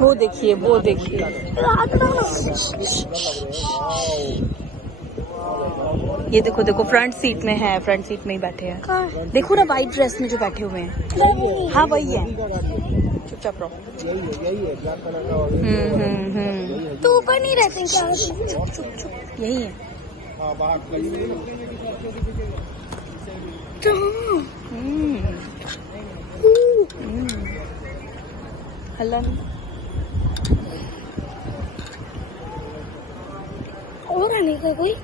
वो देखिए, वो देखिए, ये देखो देखो, फ्रंट सीट में है, फ्रंट सीट में ही बैठे हैं। देखो ना वाइट ड्रेस में जो बैठे हुए हैं। हाँ वही है, चुपचाप रहो। तो ऊपर नहीं रहते क्या? यही है। हेलो, और आने का कोई